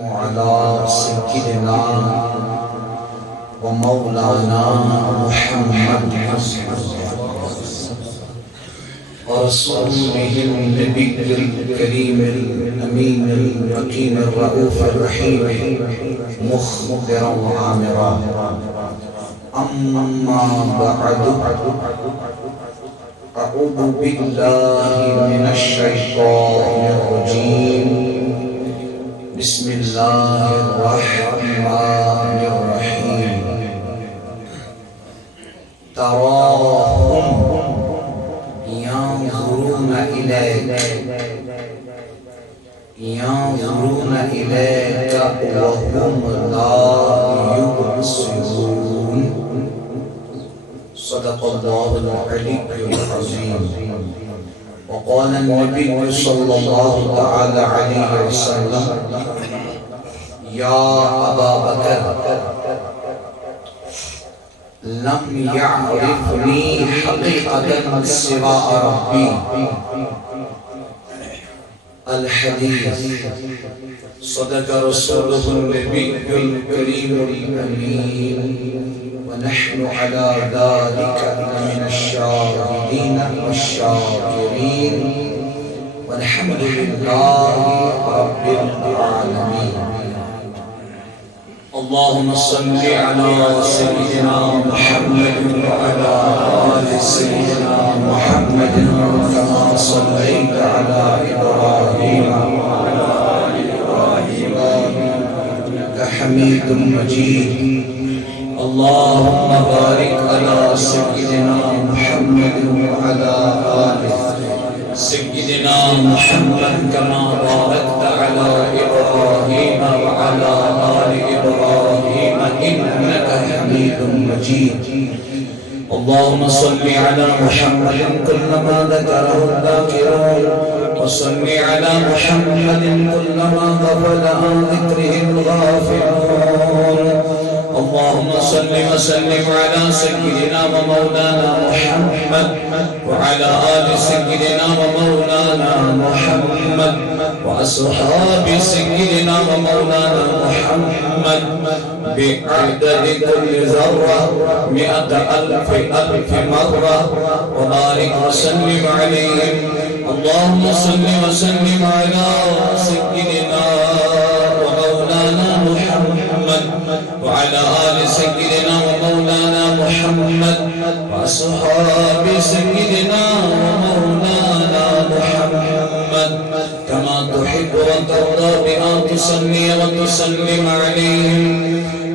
وعلى سيدنا ومولانا محمد ورسوله النبي الكريم الأمين المكين الرؤوف الرحيم مخبرا وعامرا. أما بعد، أعوذ بالله من الشيطان الرجيم. بسم الله الرحمن الرحيم. تراهم ينظرون إليك وهم لا يبصرون. صدق الله العلي العظيم. وقال النبي صلى الله تعالى عليه وسلم: يا أبا بكر، لم يعرفني حقيقة سوى ربي. الحديث. صدق رسوله النبي الكريم الأمين، ونحن على ذلك من الشاهدين والشاكرين، والحمد لله رب العالمين. اللهم صل على سيدنا محمد وعلى آل سيدنا محمد كما صليت على إبراهيم وعلى آل إبراهيم إنك حميد مجيد. اللهم بارك على سيدنا محمد وعلى آل سيدنا محمد كما باركت على إبراهيم وعلى آل إبراهيم إنك حميد مجيد. اللهم صل على محمد كلما ذكره الذاكرون، وصل على محمد كلما غفل عن ذكره الغافلون. اللهم صل وسلم على سيدنا ومولانا محمد وعلى آل سيدنا ومولانا محمد وأصحاب سيدنا ومولانا محمد بعدد كل ذرة 100,000 مرة، وبارك وسلم عليهم. اللهم صل وسلم على سيدنا ومولانا محمد وعلى آل سيدنا ومولانا محمد وأصحاب سيدنا ومولانا محمد كما تحب وترضى بأن تصلي وتسلم عليهم.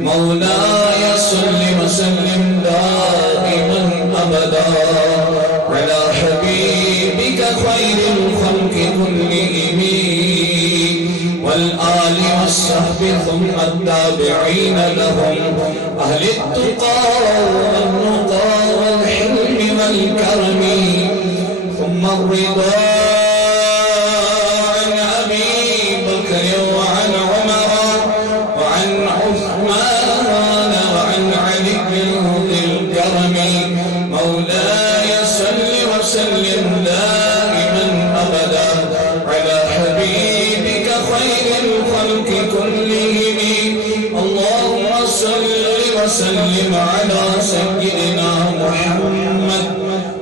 مولاي صل وسلم دائما أبدا على حبيبك خير الخلق كلهم، والآل والصحب ثم التابعين لهم، أهل التقى والنقى والحلم والكرم، ثم الرضا عن أبي بكر وعن عمر وعن عثمان وعن علي ذي الكرم. مولاي صل وسلم دائما أبدا على حبيبك خير الخلق كلهم. اللهم صل وسلم على سيدنا محمد.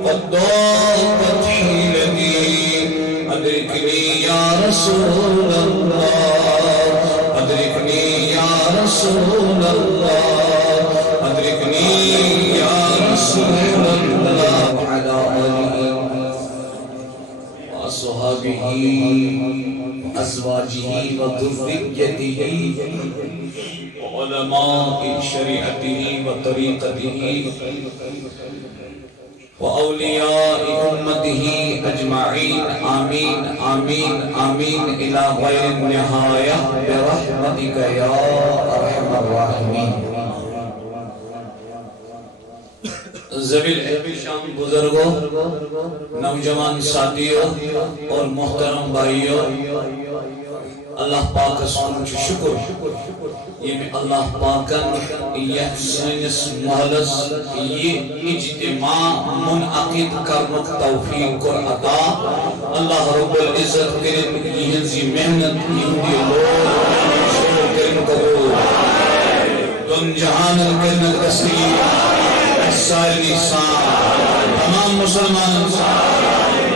قد ضاقت حيلتي، أدركني يا رسول الله، أدركني يا رسول الله، أدركني يا رسول الله. وعلى آله وأصحابه وأزواجه وذريته وعلماء شريعته وطريقته وأولياء أمته أجمعين. آمين آمين آمين إلى غير النهاية برحمتك يا أرحم الراحمين. ذویل شان بزرگوں، نوجوان ساتھیوں اور محترم بھائیوں، اللہ پاک سنچ شکر یم اللہ پاکن یہ سنس محلس یہ اجتماع منعقد کرنک توفیق کر عطا. اللہ رب العزت کرن یہ محنت یہ لوگ دون جہان الجنت دستی احسار نیسان تمام مسلمان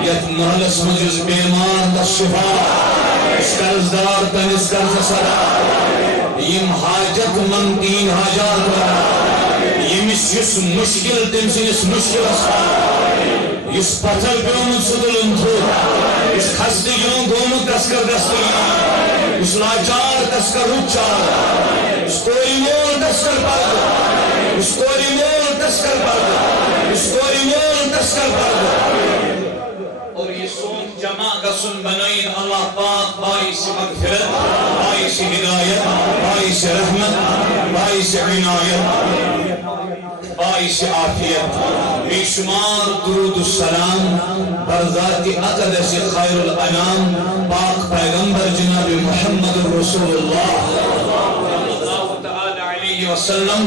یت محلس مجلس بیمار دا شفا اس قرضدار تنس قرض صدا یم حاجت من دین حاجات یمس یس مشکل تم سنس مشکل اس پتھر پیوم سدلن تھو اس خستی جون گوم تسکر دستی اس لاچار تسکر روچار اس کوری مول تسکر پرد اس کوری مول تسکر پرد اس کوری مول تسکر پرد اور یہ سون جمع گسن بنائین اللہ پاک باعث مغفرت باعث ہدایت باعث رحمت باعث عنایت باعث عافیت بے شمار درود السلام برذات اقدس خیر الانام پاک پیغمبر جناب محمد رسول اللہ وسلم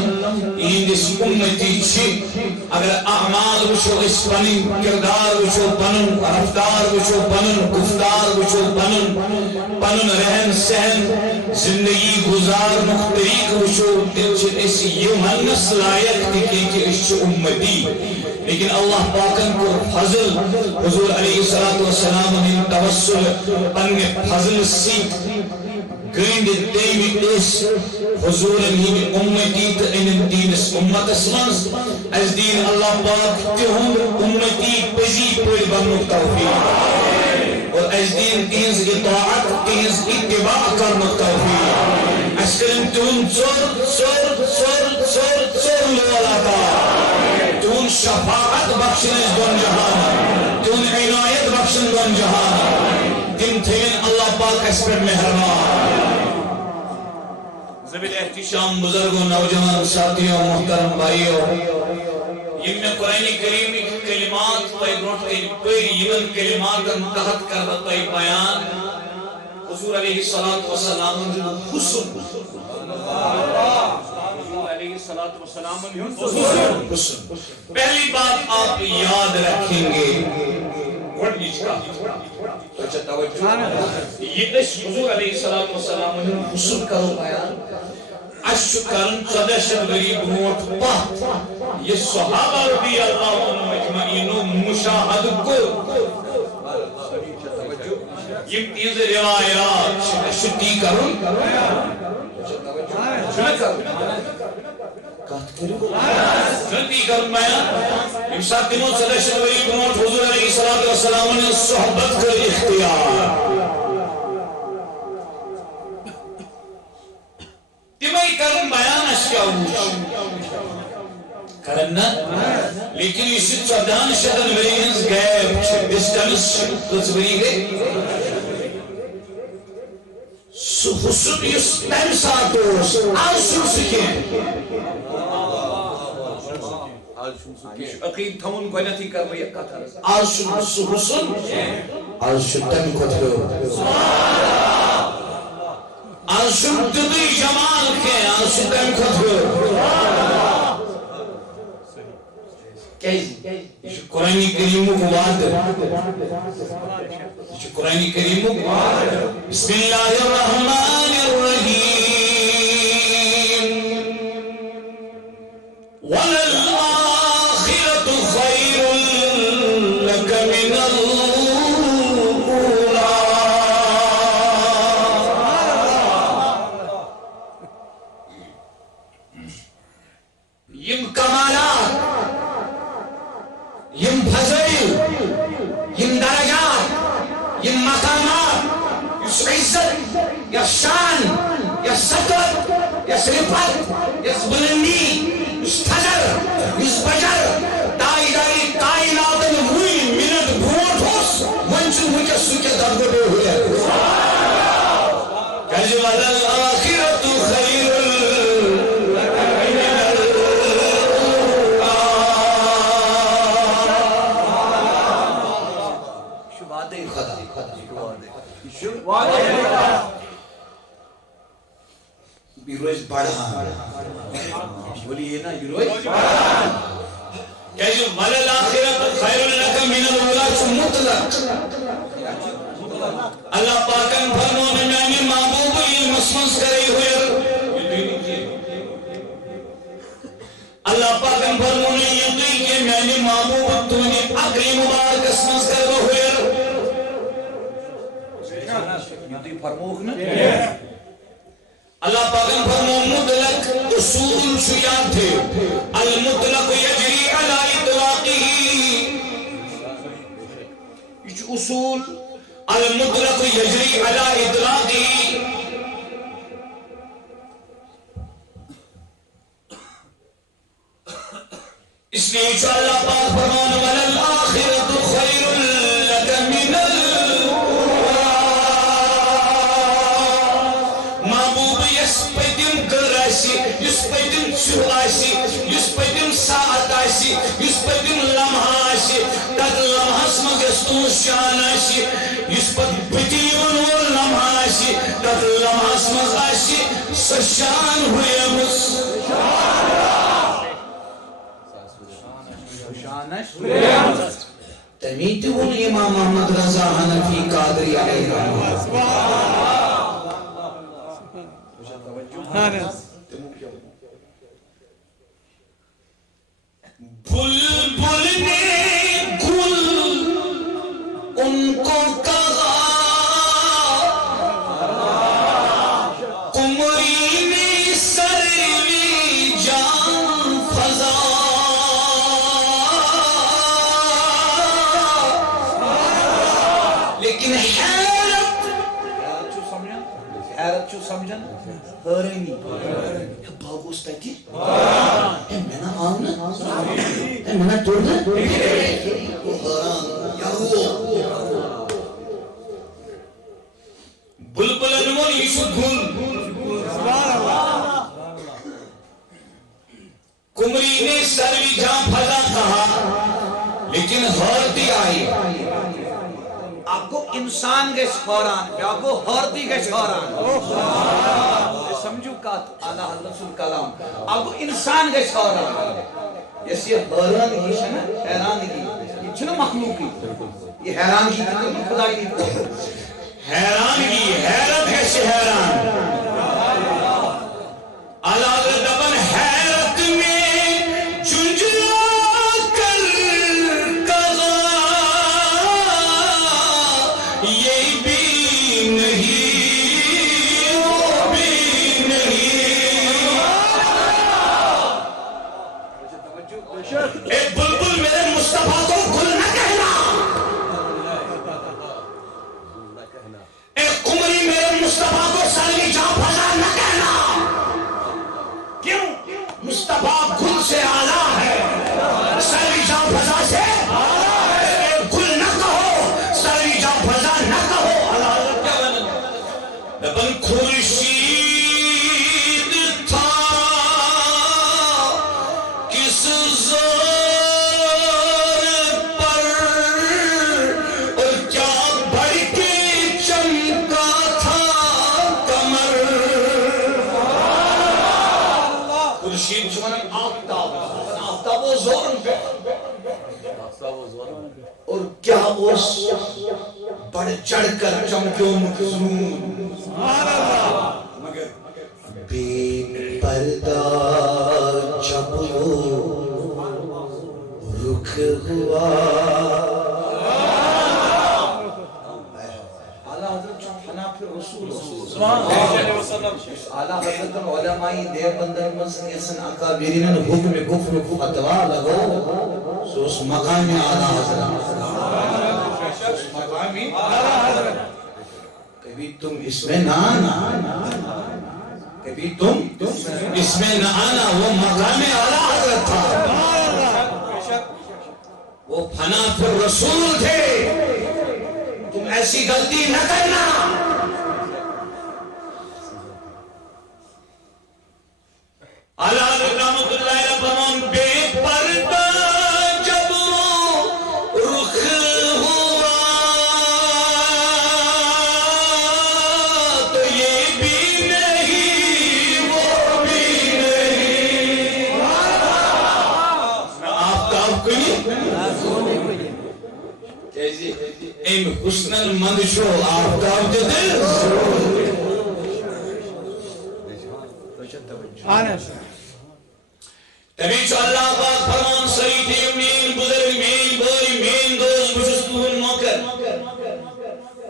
اہندس امتی چھ اگر اعمال وچھو اس پنن کردار وچھو پنن رفتار وچھو پنن گفتار وچھو پنن رہن سہن زندگی گزار مختریق وچھو اس یمنس لائق تھی کہ اس امتی لیکن اللہ پاکن کو فضل حضور علیہ السلام نے توسل پننے فضل سیکھ گرند تیمی اس حضور ہی امتی تا ان دین اس امت اسمانس از دین اللہ پاک تہم امتی پزی پر بنک توفیق اور از دین تینز اطاعت تینز اتباع کرنک توفیق اس کرن تون چور لولاتا تون شفاعت بخشن اس دون جہان تون عنایت بخشن دون جہان تم تھین اللہ پاک اس پر مہربان زبیل احتشام بزرگوں نوجوان ساتھیوں محترم بھائیوں یم میں قرآن کریم کی کلمات پیر یمن کلمات تحت کرتا بیان حضور علیہ السلام حسن حسن پہلی بات آپ یاد رکھیں گے یہ اس حضور علیہ السلام حسن کرو بیان اشکرن صدشت غریب موت پاہ یہ صحابہ رضی اللہ عنہ مجمعینو مشاہد کو یہ تیز روایات شتی کرن شتی کرن بیان امساد تیمون صدشت غریب موت حضور علیہ السلام نے صحبت کر اختیار تیمائی کرن بیان اشکا کرنا لیکن اسی چودان شدن وریہنز گئے ڈسٹنس تصوری گئے حسن یس تیم ساتوس آسن سکیں اقید تھمون گوینتی کر رہی اکتا آسن حسن آسن تیم کتھو آسن تدی جمال کے آسن تیم کتھو کیسی قرآن کریمو کو بات قرآن کریمو کو بسم اللہ الرحمن الرحیم وَلَلْآخِرَةُ خَيْرٌ لَكَ مِنَ الْأُولَى یم کمالات یم فضائل یم درجات یم مقامات یس عزت یس شان یس ستر یس رفت یس بلندی یس تھزر یس بجر دائی دائی کائنات ہوئی منت بھوٹ ہوس منچن مجھے سکے دردے ہوئے کہجو وَلَلْآخِرَةُ خَيْرٌ بیروز بڑھا بولیے نا بیروز بڑھا کہجو وَلَلْآخِرَةُ خَيْرٌ لَكَ مِنَ الْأُولَى مطلق اللہ پاکن فرمونے میں محبوب علم اسمس کرے ہوئے اللہ پاک فرمون یقین کہ میں نے محبوب تونی اقری مبارک اسمس کر بہویر یدی فرموک نا اللہ پاک فرمون مطلق اصول شیعات تھے المطلق یجری علی اطلاقی یہ اصول المطلق یجری علی اطلاقی اس لیے جو اللہ پاک فرمان وَلَلْآخِرَةُ خَيْرٌ لَكَ مِنَ الْأُولَىٰ محبوب یس پتم گر آسی یس پتم چوہ آسی یس پتم ساعت آسی یس پتم لمحہ آسی تک لمحس مز یس تون شان آسی یس پت بتیون وول لمحہ آسی تک لمحس مز آسی سہ شان ہوئے مس تمیتی ون امام محمد رضا حنفی قادری علیہ رحمہ بلبل نے گل ان کو کہا قمری نے سروی جان فضا لیکن حیرت چھو سمجھن حیرانی باغوس تاکی میں نہ آؤنا میں نہ توڑنا یا بلبل انمون یشو گل کمری نے سروی جان فضا کہا لیکن ہردی آئی آپ کو انسان گش حیران آپ کو ہردی گش حیران سمجھو کات اعلیٰ حضرت الکلام آپ کو انسان گش حیران یس یہ حیرانگی ہے نا حیرانگی یہ چھنا مخلوقی یہ حیرانگی کی خدای نہیں حیرانگی حیرت گش حیران اعلیٰ حضرت دبن حیرت میں جنجلا کر کہا یہ بھی نہیں وہ بھی نہیں اے بلبل میرے مصطفیٰ کو گل نہ کہنا اے قمری میرے مصطفیٰ کو سروی جان فضا نہ کہنا کیوں مصطفیٰ گل سے اعلیٰ ہے سروی جان فضا سے اے گل نہ کہو سروی جان فضا نہ کہو اللہ کیا بن خورشید تھا کس زور پر اور کیا بڑھ کے چمکا تھا کمر خورشید جو ہے آفتاب و زور پہ اور کیا اس بڑھ چڑھ کر چمکیوں مخزون بے پردہ جب وہ رخ ہوا اعلیٰ حضرت حناف رسول اعلیٰ حضرت علمائی دیوبندر مسیحسن اکابرین حکم کفر کو فتوا لگو سو اس مقام اعلیٰ حضرت مقامی کبھی تم اس میں نہ آنا کبھی تم اس میں نہ آنا وہ مقام اعلیٰ حضرت تھا وہ فنا پر رسول تھے تم ایسی غلطی نہ کرنا اعلیٰ حضرت رحمت اللہ علیہ فرمان بے پردہ جب رخ ہوا تو یہ بھی نہیں وہ بھی نہیں آفتاب کو نہیں کیسی ایم حسن مند شو آفتاب جو دل تبھی چھو اللہ پاک فرمان صحیح تھی مین بزرگ مین بوئی مین دوست بچس تون نوکر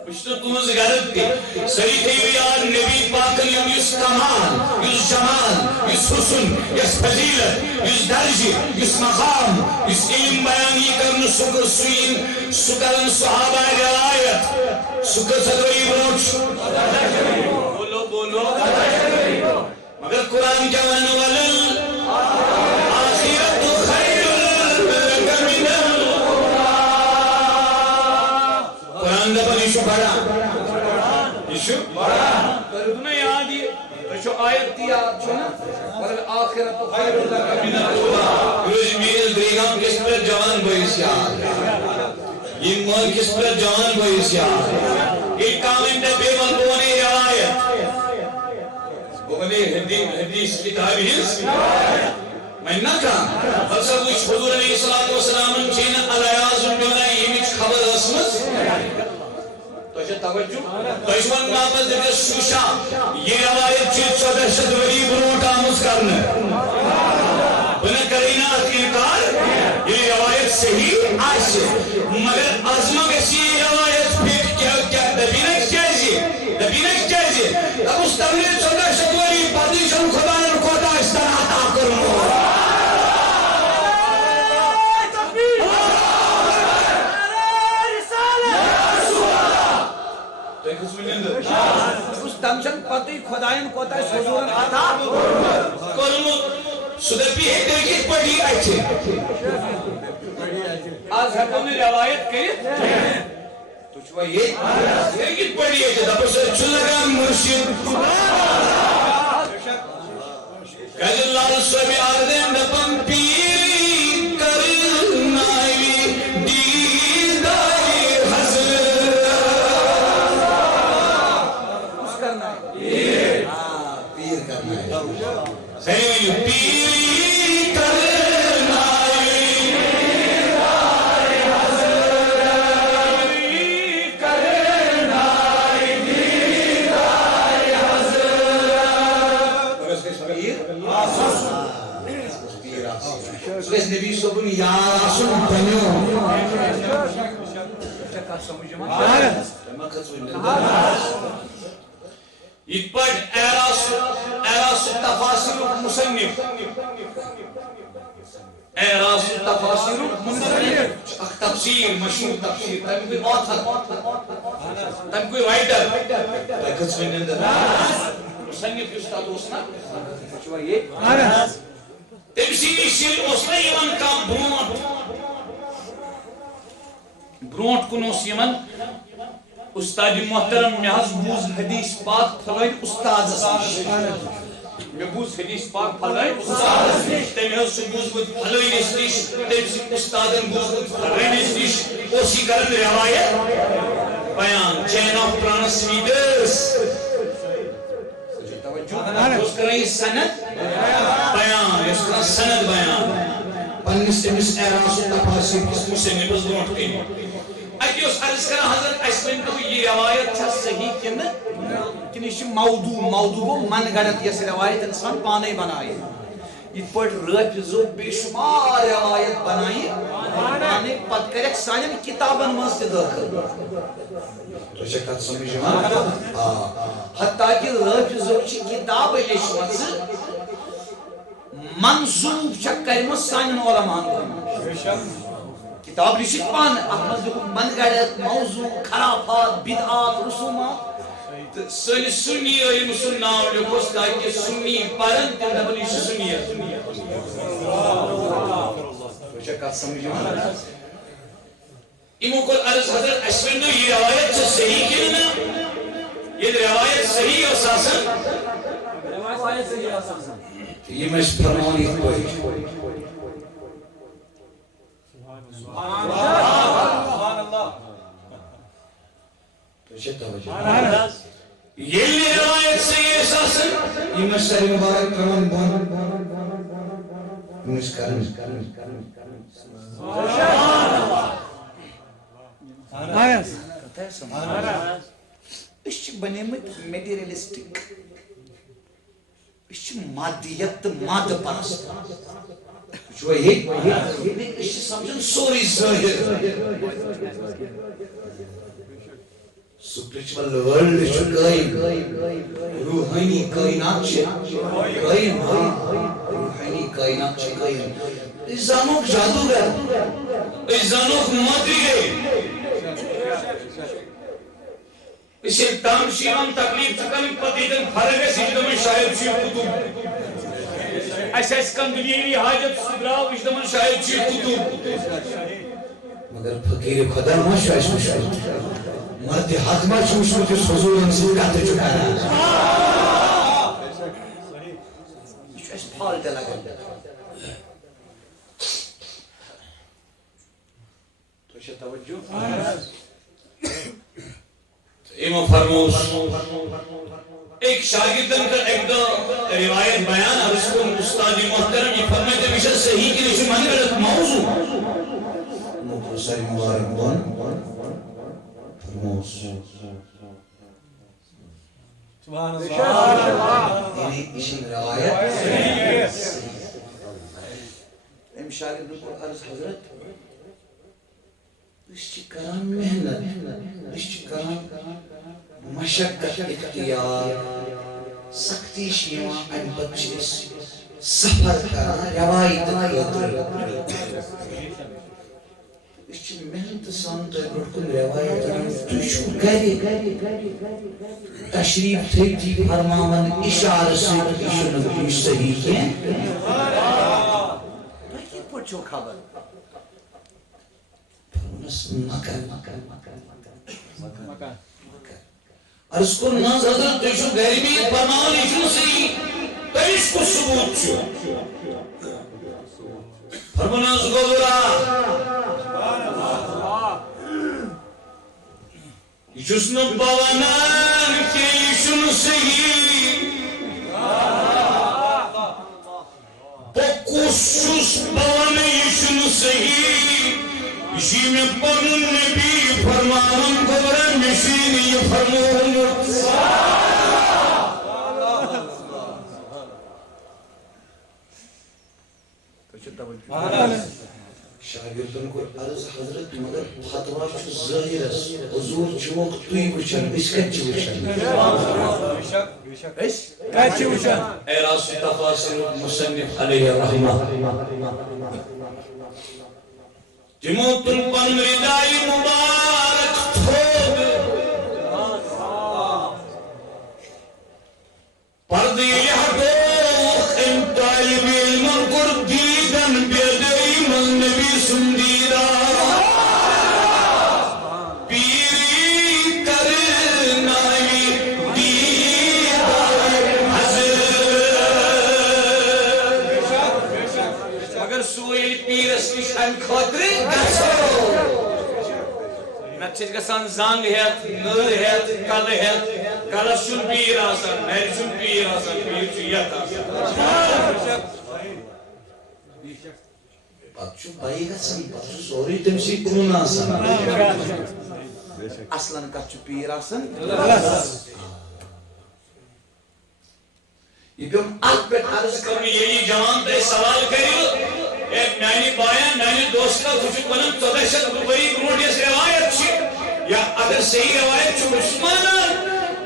بچس تون غلط تھی صحیح تھی یار نبی پاک یس کمال یس جمال یس حسن یس فضیلت یس درج یس مقام یس علم بیانی کرن سکر سوین سکرن صحابہ روایت سکر صدوی بروچ بولو بولو مگر قرآن کیا ونو ولل آخرت خیر لک من الاولا قرآن دا پر ایشو پڑھا ایشو پڑھا کردنا یاد یہ ایشو آیت دی یاد چھونا ولل آخرت خیر لک من الاولا روز میل دریگام کس پر جوان بھئیس یاد یہ مول کس پر جوان بھئیس یاد ایک کامنٹ بے ملبونے روایت بغنی حدیث کتاب ہنس میں نہ کہا فلسف وچ حضور علیہ السلام چین علیاز بلنا یمیچ خبر اسمس تو اچھا توجہ تو اس وقت محمد دیکھ سوشا یہ روایت چیز 1400 وری بروٹ آموز کرنا بنا کرینا انکار یہ روایت صحیح آئیسے مگر عظمہ کسی روایت پھر کیا دبینک چیزی اب اس تبلیغ 1400 وری پردیشن خدا نے رکھوتا اس طرح عطا کرنو اس تمشن پتی خدایان کوتا حضورن عطا کرنو سدپی ہے دیکھت پڑھی آئیچے آج حکم نے روایت کرت تو چھوا یہ دیکھت پڑھی آئیچے دبر سے چلگا مرشد کہل اللہ سوی آردن دپن پیر کرنائی دیدائی حضرت اس کرنا ہے پیر کرنائی صحیح پیر کرنائی دیدائی حضرت پیر کرنائی دیدائی حضرت اس نبی صبح یا رسول بنیو چکا سمجھما اتپٹ ایراس تفاصیل مصنف ایراس تفاصیل مصنف تفسیر مشہور تفسیر تم کوئی آتھر تم کوئی رائٹر کس میں مصنف اس کا دوسنا چھوا یہ تمسی شیل اسنا یمن کا برونٹ کنوس یمن استاد محترم محض بوز حدیث پاک پھلائن استاد میں بوز حدیث پاک پھلائن استاد تم حض بوز بود پھلائن اس نش تمسی استادن بوز بود پھلائن اس نش اسی کرن روایت بیان چین آف ٹرانسمیٹرز اس کریں سند بیان اس کریں سند بیان پنس تمس ایراس تفاصیل کس مصنف اس برونٹ کئی اکی اس عرض کرا حضرت اسمن کو یہ روایت چھا صحیح کنہ یہ موضوع کو من گڑت یہ روایت انسان پانے بنائے یہ پر رفضو بے شمار روایت بنائی پانے پت کرک سالم کتابن مست داخل تو شکت سمجھا حتیٰ کہ رفضو چی کتاب لیشمت منصوب چکر سان علماء کتاب لشت پان احمد من گڑت موضوع خرافات بدعات رسومات سن سنی علم سنناو لکھوس تاکہ سنی پرن تم دبلی سنی شکات سمجھا امو کو عرض حضرت اشفر دو یہ روایت سے صحیح کیوں نا یہ روایت صحیح اساسا روایت صحیح اساسا یہ میں فرمانی کوئی سبحان اللہ یہ روایت سے یہ احساس ہے یہ مشتری مبارک کرم اس بنیمت میٹیریلسٹک اس مادیت ماد پرست جو ایک اس سمجھن سوری ظاہر سپریچول ورلڈ چھُ قٲیِم روحانی کائنات چھِ قٲیِم روحانی کائنات چھِ قٲیِم أسۍ زانوکھ جادوگر أسۍ زانوکھ مٲدرِگے أسۍ ییٚلہِ تام چھِ یِوان تکلیٖف چھُ کَرٕنۍ پتہٕ ییٚتٮ۪ن فرق گژھِ یہِ چھِ دَپان شاید چھُ یہِ قُطُب اَسہِ آسہِ کانٛہہ دُنیٲوی حاجت سُہ درٛاو یہِ چھِ دَپان شاید چھُ یہِ قُطُب مگر فقیٖر خۄدا ما چھُ اَسہِ وٕچھمُت مرد حق ما چھُ وٕچھمُت یُس حضوٗرن سۭتۍ کتھٕ چھُ کران یہِ چھُ اَسہِ فالٹ لگان تۄہہِ چھا توجہ امام فرموس ایک شاگردن کا ایک دو روایت بیان عرض کو استاد محترم یہ فرماتے ہیں کہ صحیح کی نشو مانی غلط موضوع مختصر مبارک بان فرموس سبحان اللہ یعنی اسی روایت ام شاگردن کو عرض حضرت اس چی کران محنت اس چی کران مشقت اختیار سختی شیوان ام بچیس سفر کران روایت خطر اس چی محنت سان تو برکن روایت کران تشو گری تشریف تھی فرماون اشار سے اشن کی صحیح ہے تو یہ پوچھو خبر عرض کو ناز حضرت تشو غریبی فرمان اشن سے تیش کو ثبوت چھو فرماناز گوزرا جسن باوانان کے اشن سے پکوشس باوان اشن سے اسی میں پنن نبی فرمان گورن مشین یہ فرمون شاگردن کو عرض حضرت مگر فتوہ چھو ظاہرس حضور چوک توی وچن اس کچ وچن اس کچ وچن اے راسی تفاصل مصنف علیہ الرحمہ جموتن پن ردائی مبارک تھوگ پردی لحقوق ام طالب علم کر دیدن بیدئی مذنبی سندیدہ پیری کرنائی دیدار حضر اگر سوئی پیرس نشان خاطری نتیج گسان زنگ ہیت نر ہیت کل ہیت کلس چھن پیر آسان نر چھن پیر آسان پیر چھو یت آسان پت چھو بائی گسان پت چھو سوری تمسی کون آسان اصلا کت چھو پیر آسان یہ پیون ات پیٹ عرض کرنی یہی جوان تے سوال کریو ایک میانی بایا میانی دوست کا کچھ کنم 1400 روپئی برونٹ اس روایت چھ یا اگر صحیح روایت چھو عثمانا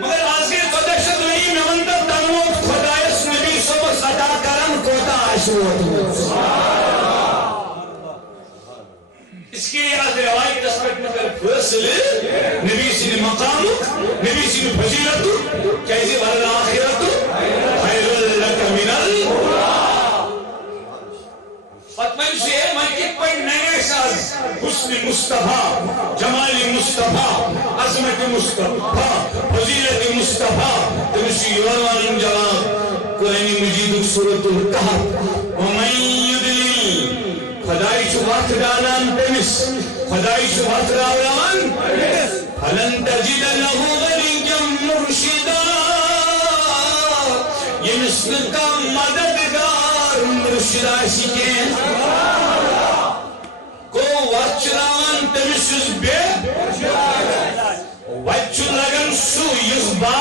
مگر آج کے 1400 روپئی میں انتا تنوت خدایس نبی صبح عطا کرن کوتا عشوت اس کے لیے آج روایت رسپیکٹ مگر فصل نبی سن مقام نبی سن فضیلت کیسے ورد آخرت خیر لک من فتمن سے من کی کوئی نئے سال حسن مصطفیٰ جمال مصطفیٰ عظمت مصطفیٰ فضیلت مصطفیٰ تمشی یوان جواب قرآن مجید سورة القحف ومن یدلل خدای چو وقت دانان تمس خدای چو وقت دانان فلن تجد له ولیا مرشدا یہ مثل کا مددگار مرشدہ سکیں کو وچران تمسز بے وچ لگن سو یزبا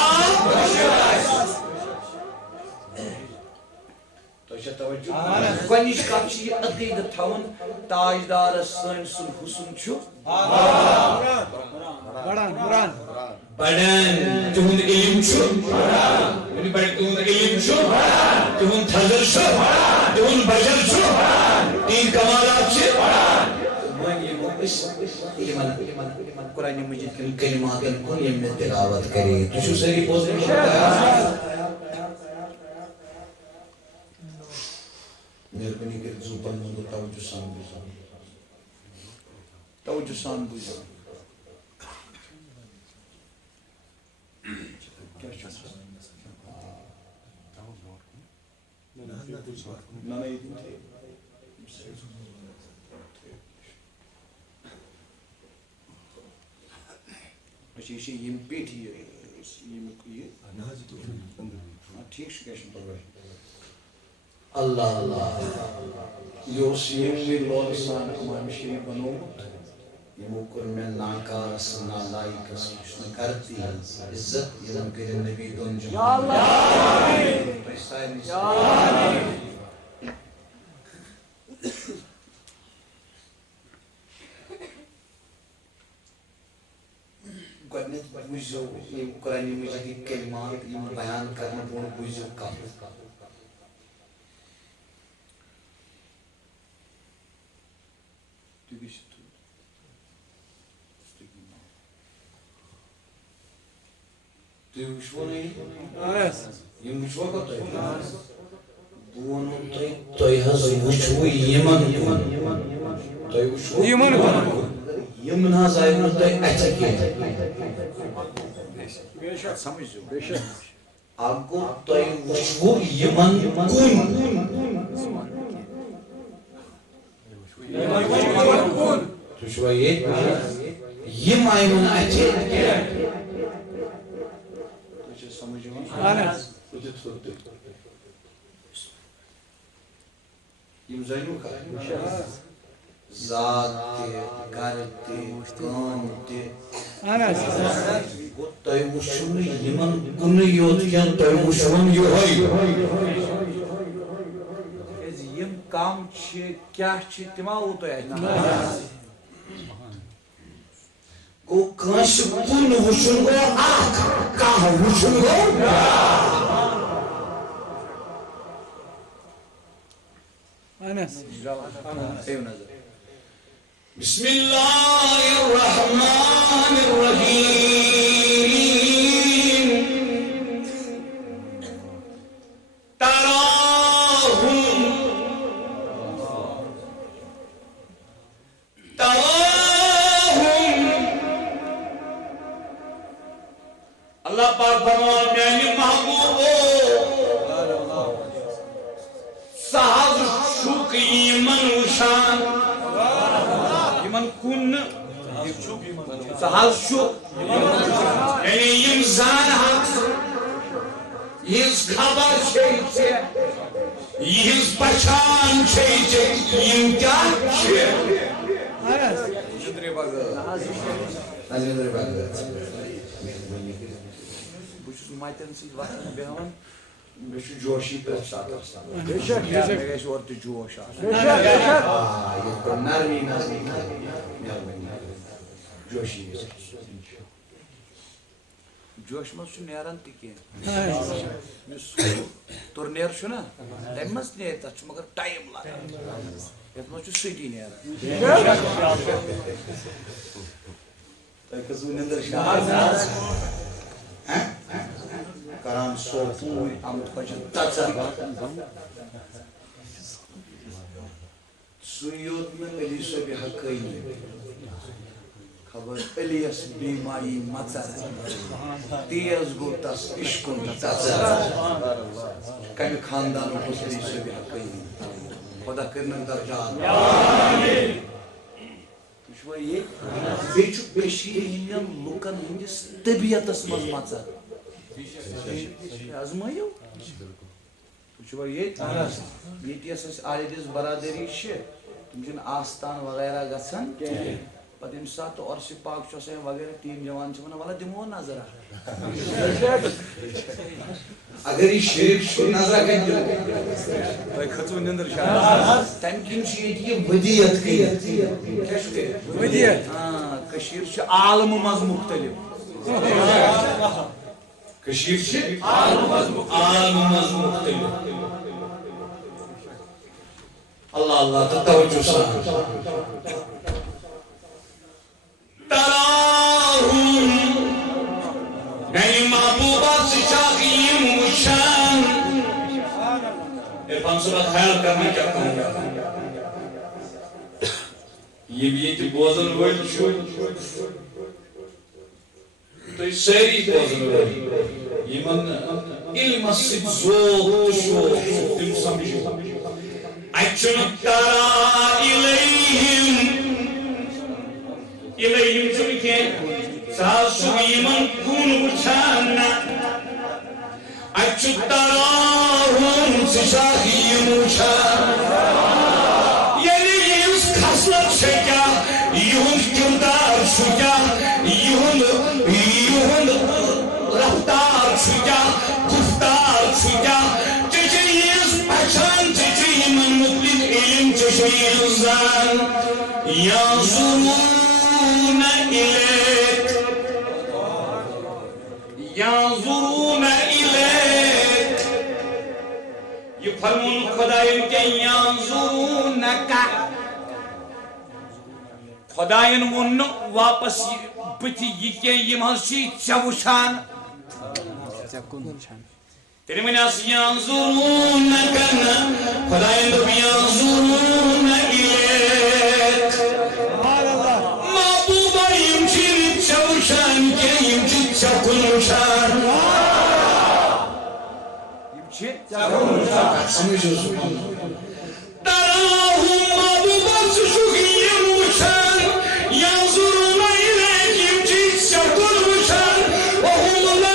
گۄڈنِچ کتھ چھِ یہِ عقیٖدت تھاوُن تاجدارس سٲنۍ سُنٛد حُسن چھُ بڑھان تہنٛد علم چھُ تہنٛد علم چھُ تہنٛد تھزر چھُ تہنٛد بشر چھُ تہنٛدۍ کمالات چھِ وۄنۍ یِمو أسۍ یِمن قرآنِ مجیٖد کٮ۪ن کلماتن کُن یِم مےٚ تلاوت کرے تُہۍ چھِو سٲری بوزان مہربٲنی کٔرِتھ زو پنُن دۄہ توجہ سان بوٗزِو توجہ سان بوٗزِو اچھا یہ چھِ ییٚمہِ پیٚٹھۍ ییٚمیُک یہِ ٹھیٖک چھُ کیٚنٛہہ چھُنہٕ پرواے اللہ اللہ یہ اوس ییٚمہِ لولہٕ سان امام شریٖف بنومُت یِمو کوٚر مےٚ ناکارس نالایکس یُس نہٕ کرتی عزت یہِ زن کٔرِن نبی دۄن جہان تۄہہِ سارنٕے گۄڈنٮ۪تھ بوٗزِو یِم قرآنِ مجیٖدٕکۍ کلمات یِم بیان کرنہٕ برونٛٹھ بوٗزِو کتھ تُہۍ وٕچھوٕ نہٕ یِم وٕچھوا گوٚو تۄہہِ بہٕ وَنو تۄہہِ تۄہہِ حظ وٕچھوٕ یِمن کُن تۄہہِ وٕچھوٕ یِمن کُن یِم نہٕ حظ آیہِ نہٕ تۄہہِ اَتھِ کینٛہہ سمجھو اکھ گوٚو تۄہہِ وٕچھوٕ یِمن کُن تُہۍ چھُوا ییٚتہِ یِم آیہِ نہٕ اَتھِ یِم زٲنِو ذات تہِ گرٕ تہِ کٲم تہِ گوٚو تۄہہِ وٕچھِو نہٕ یِمن کُنُے یوت کینٛہہ تۄہہِ وٕچھوُن یِہوٚے کیٛازِ یِم کم چھِ کیٛاہ چھِ تِم آوٕ تۄہہِ اَتہِ گوٚو کٲنٛسہِ کُن وٕچھُن گوٚو اکھ کانٛہہ وٕچھُن گوٚو بسم اللہ الرحمن الرحیم تراہم اللہ پاک فرمان میانہِ محبوبو سہل شُک یِمن وٕچھان یِمن کُن سہل شُک یعنی یِم زانہٕ یِہٕنٛز خبر چھے ژےٚ یِہٕنٛز پہچان چھے ژےٚ یِم کیٛاہ چھِ بہٕ چھُس متٮ۪ن سۭتۍ وۄتھان بیٚہوان مےٚ چھُ جوشی پرٛٮ۪تھ ساتہٕ آسان مےٚ گژھِ اورٕ تہِ جوش آسُن نرمی جوشی جوش منٛز چھُ نیران تہِ کینٛہہ یُس تُرنیر چھُنا تمہِ منٛز نیرِ تتھ چھُ مگر ٹایم لگان یتھ منٛز چھُ سۭتی نیران تۄہہِ کھٔژوٕ نیٚنٛدٕر کران سوپوٗرۍ آمُت خۄجن تژر سُے یوت مےٚ علی صٲبہِ حقٲنی خبر علی یس بیماری مژر تیز گوٚو تس عشقُن تژر کمہِ خاندانُک اوس علی صٲبہِ حقٲنی خۄدا کٔرِنن درجات تُہۍ چھُوا ییٚتہِ بیٚیہِ چھُ کٔشیٖرِ ہٕنٛدٮ۪ن لُکن ہٕنٛدِس طبیعتس منٛز مژر آزمٲیِو تُہۍ چھُوا ییٚتہِ ییٚتہِ یۄس اَسہِ آلہِ دِس برادٔری چھِ تِم چھِنہٕ آستان وغیرہ گژھان پتہ ییٚمہِ ساتہٕ عرسہِ پاک چھُ آسان وغیرہ 3 جوان چھِ وَنان وَلہ دِمو نظر اگر یہ شریف چھُ نظر کَتہِ دِمو تۄہہِ کھٔژوٕ نِندٕر شاید تَمہِ کِنۍ چھُ ییٚتہِ یہِ ودیت کٔرِتھ کیٛاہ چھُ کٔرِتھ ودیت کٔشیٖر چھِ عالمہٕ منٛز مُختلِف کشیر چھِ عالمہٕ منٛز مُختلِف اللہ اللہ تہٕ توجہ سان تراہم میٛانہِ محبوٗبہ ژٕ چھکھ یِم وٕچھان عرفان صٲبہ خیال کرنہٕ کیٛاہ کَرُن یِم ییٚتہِ بوزن وٲلۍ چھُ تُہۍ سٲری بوزن وٲلۍ یِمن علمس سۭتۍ ذوق تہٕ شوق چھُ تِم سمجھو اَتہِ چھُنہٕ تران اِلہِم چھُنہٕ کینٛہہ ژٕ حظ چھُکھ یِمن کُن وٕچھان نہ اَتہِ چھُ تراہُم ژٕ چھکھ یِم وٕچھان ییٚلہِ یِہٕنٛز خصلت چھےٚ کیٛاہ یِہُنٛد کِردار چھُ کیٛاہ یِہُنٛد رفتار چھُ کیٛاہ گُفتار چھُ کیٛاہ ژےٚ چھےٚ یِہٕنٛز پہچان ژےٚ چھُے یِمن مُتعلِق علم ژےٚ چھُے یِہٕنٛز زان ينظرون إليك يفرمون خداين كي ينظرونك خداين ون واپس بتي يكي يمهشي چوشان تیرے میں ناس ينظرونك خداين دب ينظرون إليك محبوبہ يمشي چوشان كي يمشي چوشان يمشي چوشان سمجھو سبحان تراہم محبوبہ سشوك يمشان ينظرون إليك يمشي چوشان وهم لا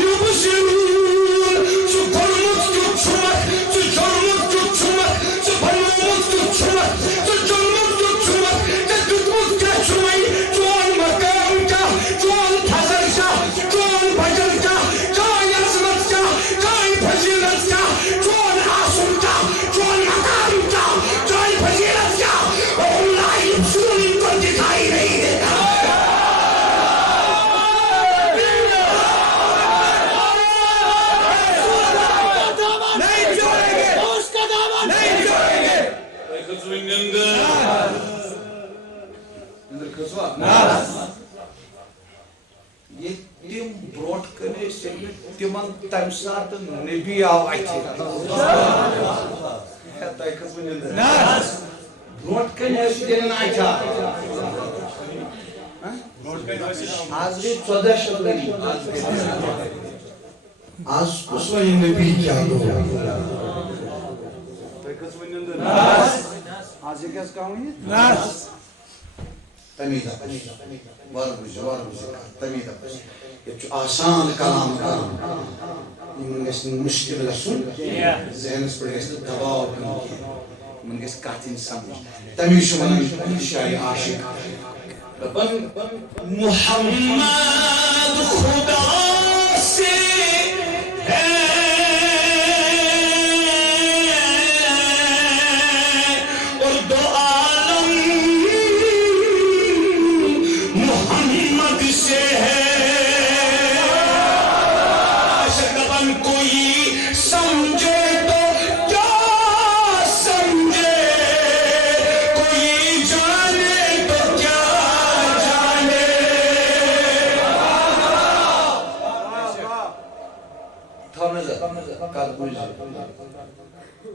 يبصرون سكرمت تشمك تشرمت تشمك سفرمت تشمك تشرمت تشمك تدمت تشمي جوان مقام کا جوان فضل کا جوان بجل کا جوان عظمت کا جوان فضیلت کا جوان عاصم کا جوان مقام کا جوان فضیلت کا وهم لا يبصرون ان کو دکھائی نہیں دیتا یہ تم بروٹ کنے تمن تم سات نبی آو اتھی بروٹ کنے تم آچا آج گئی 14 شب لگی آج کس وجہ نبی کیا دو آج یہ کیس کہوں گی ناس تمیدہ تمیدہ یہ چھو آسان کلام کرم من گیس مشکل گسن ذہنس پر گیس دباؤ من گیس کاتین سمجھ تمیشو من شاعر عاشق محمد خدا سے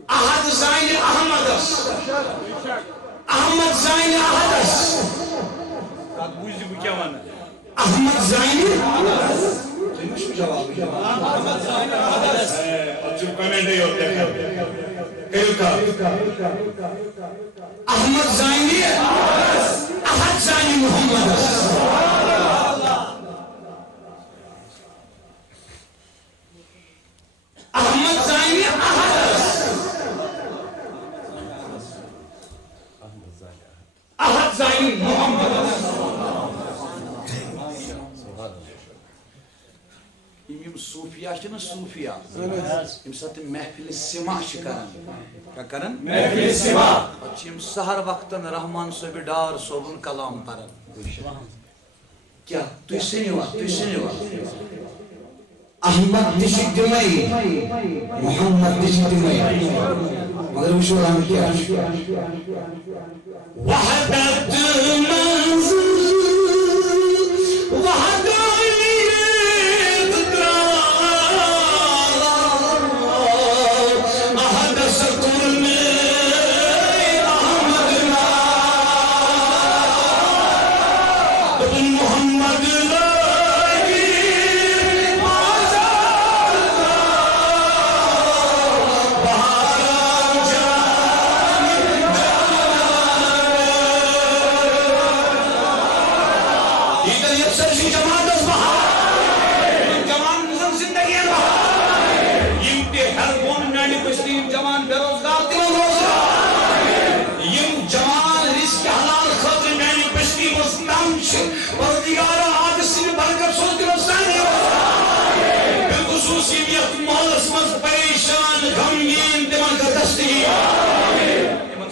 احد زین احمدس احمد زین احدس کات بوجھ دی کیا ون احمد زین تمش جواب احمد زین احدس اور جو کمنٹ ہے ہوتے ہیں کیو کا احمد زین احد زین محمد احمد زین احد زین نا صوفیہ یم سات محفل سما کران کیا کران محفل سما یم سحر وقتن رحمان صاحب ڈار صوبن کلام پران کیا تھی سنوا احمد تشتمئی محمد تشتمئی مگر وشو رام کیا وحدت منزل وحدت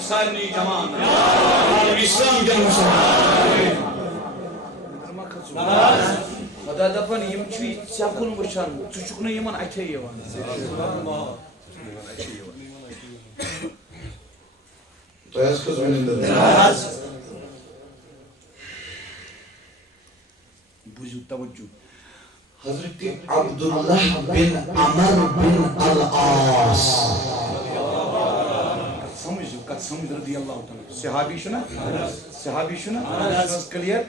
سارنی جوان اسلام کے مسلمان خدا دپن یم چھ ژکن وچھان ژٕ چھُکھ نہٕ یمن اتھے یوان بوزِو توجہ حضرت عبداللہ بن عمر بن العاص سمجھ رضی اللہ تعالیٰ صحابی شنا کلیئر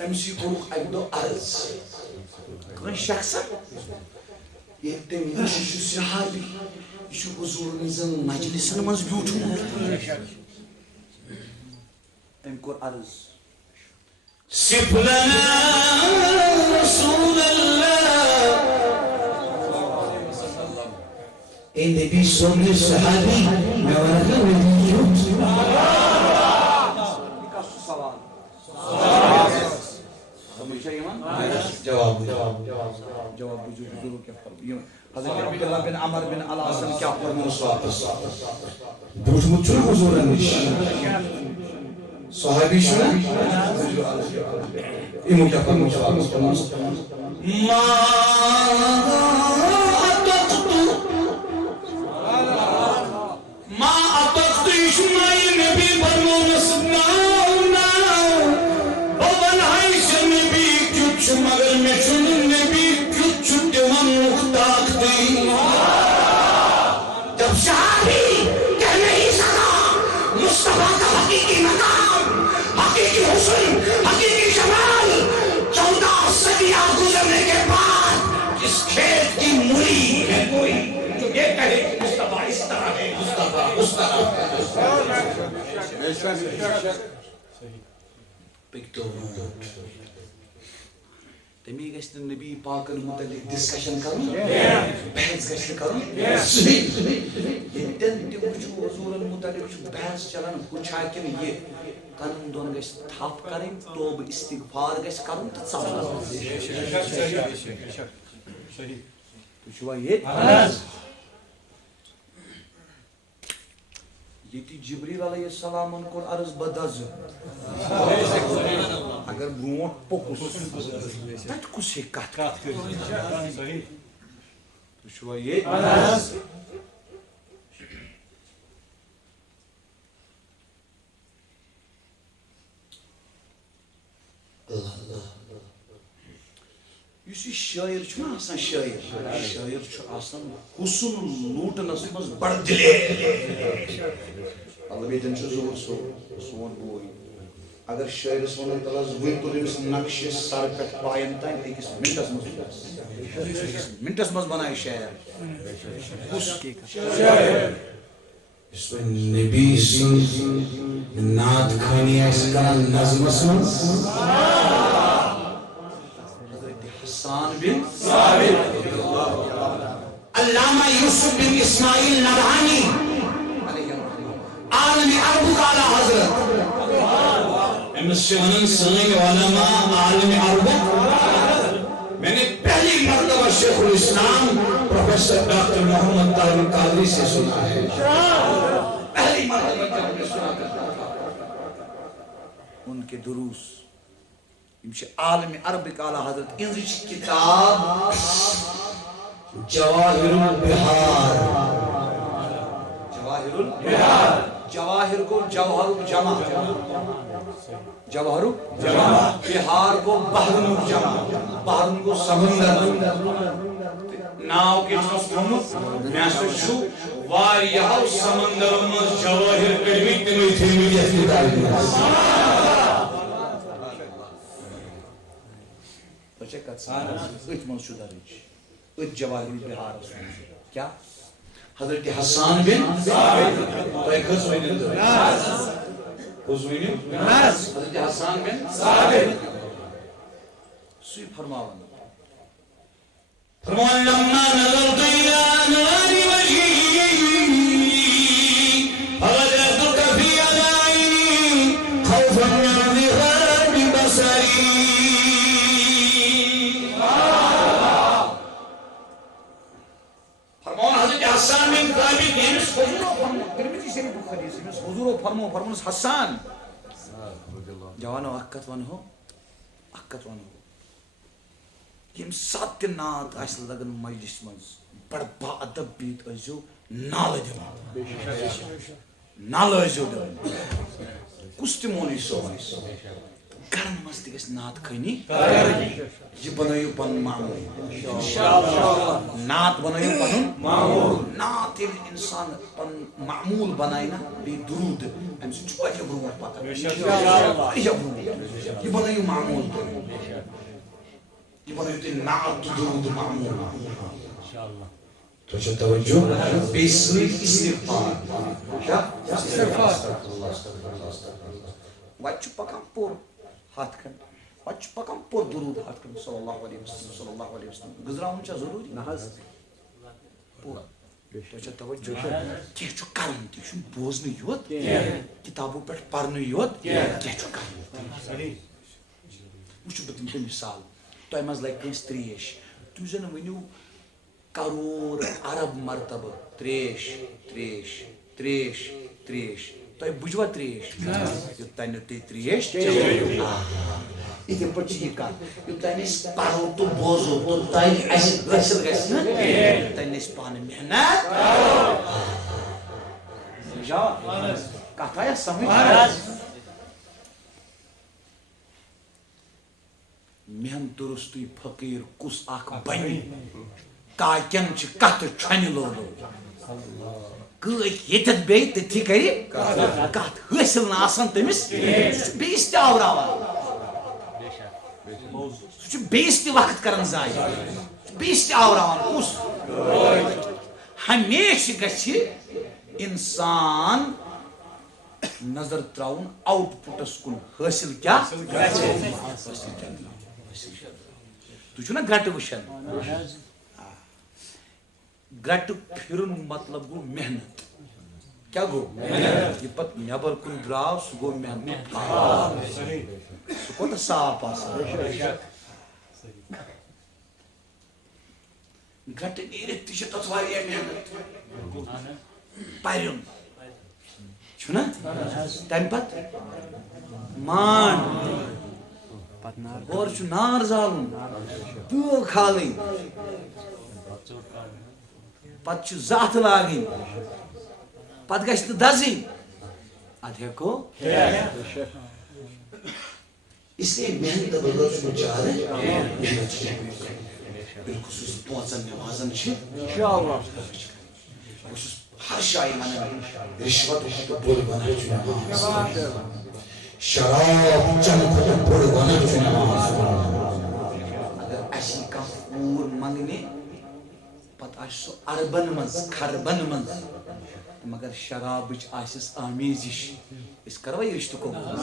امسی کوک ایک دو عرض کن شخص یہ تم یہ صحابی یہ حضور نزن مجلس منز بیوٹھمت ام کور عرض صف لنا رسول اللہ اے نبی صلی صحابی میں ورقہ ودیوت جواب حضرت عبداللہ بن عمر بن العاص کیا فرمایا بوجھمت چھو حضور نش صحابی شو ایمو کیا فرمایا ما اطقت اشمائی نبی فرمونس مگر میں چھن نبی کچھ دیوان مختاق دی جب صحابی کہنے ہی سکا مصطفیٰ کا حقیقی مقام حقیقی حسن حقیقی جمال 14 صدیاں گزرنے کے بعد جس کھیت کی مری ہے کوئی جو یہ کہے کہ مصطفیٰ اس طرح ہے مصطفیٰ اس طرح ہے پکتو تمی گشت نبی پاکن متعلق ڈسکشن کروں بحث گشت کروں صحیح یہ تن تی وچھو حضورن متعلق بحث چلن پوچھا کہ یہ کرن دون گشت تھاپ کریں توب استغفار گشت کروں تو صحیح پوچھوا یہ یہ تی جبریل علیہ السلام ان کو عرض بدز اگر برونٹ پوکس تت کس ہے کت تو شو یہ یس یہ شاعر چھو نا آسان شاعر چھو آسان حسن لوٹنس مز بڑ دلے اللہ بیتن چھو زور سون بوئی اگر شاعرس ونن تلس وی تو رمس نقش سر پہ پائن تین ایکس منٹس مز بنائے شاعر اس اس میں نبی سن نعت خانی اس کران نظمس مز حسان بن ثابت علامہ یوسف بن اسماعیل نبہانی عالم عرب قال حضرت امس شہنن سنگ علماء عالم عرب میں نے پہلے پہلی مرتبہ شیخ الاسلام پروفیسر ڈاکٹر محمد طاہر القادری سے سنا ہے. پہلی مرتبہ جب میں سنا کرتا تھا ان کے دروس عالم عربک اعلی حضرت انگلش کتاب جواہر البحار. جواہر البحار. جواہر کو جوہر جمع، جوہر بحار کو بحر جمع، بحر کو سمندر. ناو کے چھوس تھومت میں سوچو واریاہ سمندر میں جواہر کڑمی تمہیں تھیمی جیسی دائی. بچے کتسان ات منصود رچ ات جواہر بحار کیا حضرت حسان بن ثابت تو کس وینن دو حضرت حسان بن ثابت سوی فرماون لما نظرت الى انوار وجهي فوجدتك في عيني خوفا من ذهاب بصري. حضرت حسان بن ثابت یمس ترمذی شریف حدیث یمس حضور فرموس حسان جوانو اکت ونہو یم سات نات اس لگن مجلس منز بڑ با ادب بیت ازو نال ازو کس تمونی سو گرن مز تہ گژھِ نعت خٲنی یہ بنٲیِو پنُن معموٗل نعت بنٲیِو پنُن معموٗل نعت ییٚلہِ اِنسان پنُن معموٗل بنایہِ نا بیٚیہِ درود امہِ سۭتۍ چھُ واریاہ برونٛٹھ پکان واریاہ برونٛٹھ یہ بنٲیِو معموٗل یہ بنٲیِو تُہۍ نعت تہٕ درود معموٗل تو چھو توجہ بیٚیہِ سۭتۍ استغفار وتہِ چھُ پکان پوٚر ہاتھ کھنڈ پتہ چھُ پکان پوٚر درود ہاتھ کھنڈ صلی اللہ علیہ وسلم گزراوُن چھا ضروٗری نہ حظ پوٚر تۄہہِ چھا توجہ کینٛہہ چھُ کرُن تہِ چھُنہٕ بوزنٕے یوت کتابو پٮ۪ٹھ پرنٕے یوت کینٛہہ چھُ کرُن وٕچھو بہٕ دِمہٕ تۄہہِ مثال تۄہہِ منٛز لگہِ کٲنٛسہِ ترٛیش تُہۍ زن ؤنِو کرور ارب مرتبہ تریش تریش تریش تریش تۄہہِ بُجوا تریش یوٚتانۍ نہٕ تُہۍ تریش چیٚیِو یِتھے پٲٹھۍ چھِ یہِ کتھ یوٚتانۍ أسۍ پرو تہٕ بوزو توٚتانۍ اَسہِ حٲصِل گژھِ نہٕ یوٚتانۍ نہٕ أسۍ پانہٕ محنت کتھ آیا سمجھ محنت درستٕے فقیٖر کُس اکھ بنہِ کاکٮ۪ن چھِ کتھٕ چھۄنہِ لولو کۭتۍ ییٚتٮ۪تھ بیٚیہِ تٔتھی کرِ کتھ حٲصِل نہٕ آسان تٔمِس سُہ چھُ بیٚیِس تہِ آوراوان سُہ چھُ بیٚیِس تہِ وقت کران ضایع بیٚیِس تہِ آوراوان کُس ہمیشہٕ گژھِ انسان نظر تراوُن آوُٹ پُٹس کُن حٲصِل کیٛاہ تُہۍ چھُو نا گرٹہٕ وٕچھان گرٹہٕ پھِرُن مطلب گوٚو محنت کیٛاہ گوٚو یہِ پتہٕ نٮ۪بر کُن درٛاو سُہ گوٚو محنت سُہ کوٗتاہ صاف آسان گرٹہٕ نیٖرِتھ تہِ چھِ تتھ واریاہ محنت پرُن چھُنا تمہِ پتہٕ مانڈ اور چھُ نار زالُن تۭر کھالٕنۍ پتہٕ چھُ زٕ اَتھٕ لاگٕنۍ پتہٕ گژھِ نہٕ دزٕنۍ ادٕ ہٮ۪کو اس لیے محنت بغیر چھُنہٕ چارٕ بالخصوٗص پانٛژن نٮ۪مازن چھِ بہٕ چھُس ہر جایہِ ونان رشوت کھۄتہٕ بوٚڑ گۄناہ چھُ نٮ۪ماز شراب چٮ۪نہٕ کھۄتہٕ بوٚڑ گۄناہ چھُ نٮ۪ماز اگر اَسہِ یی کانٛہہ کوٗر منٛگنہِ پتہٕ آسہِ سُہ اربن منٛز کھربن منٛز مگر شرابٕچ آسٮ۪س آمیزش أسۍ کروا یہِ رشتہٕ قبوٗل